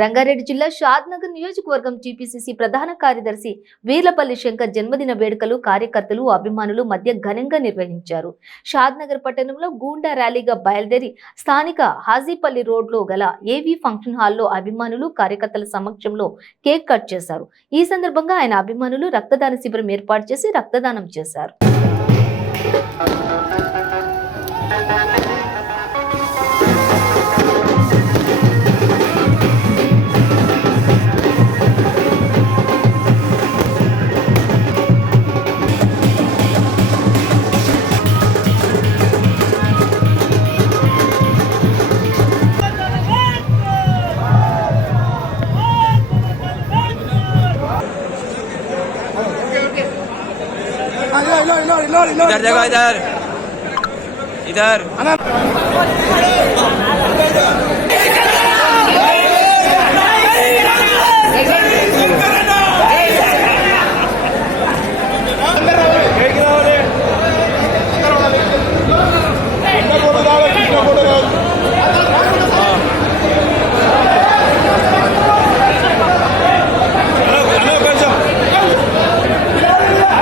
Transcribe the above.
రంగారెడ్డి జిల్లా షాద్నగర్ నియోజకవర్గం టీపీసీసీ ప్రధాన కార్యదర్శి వీర్లపల్లి శంకర్ జన్మదిన వేడుకలు కార్యకర్తలు అభిమానులు మధ్య ఘనంగా నిర్వహించారు. షాద్నగర్ పట్టణంలో గూండా ర్యాలీగా బయలుదేరి స్థానిక హాజీపల్లి రోడ్లో గల ఏవీ ఫంక్షన్ హాల్లో అభిమానులు కార్యకర్తల సమక్షంలో కేక్ కట్ చేశారు. ఈ సందర్భంగా ఆయన అభిమానులు రక్తదాన శిబిరం ఏర్పాటు చేసి రక్తదానం చేశారు. इधर देखो इधर इधर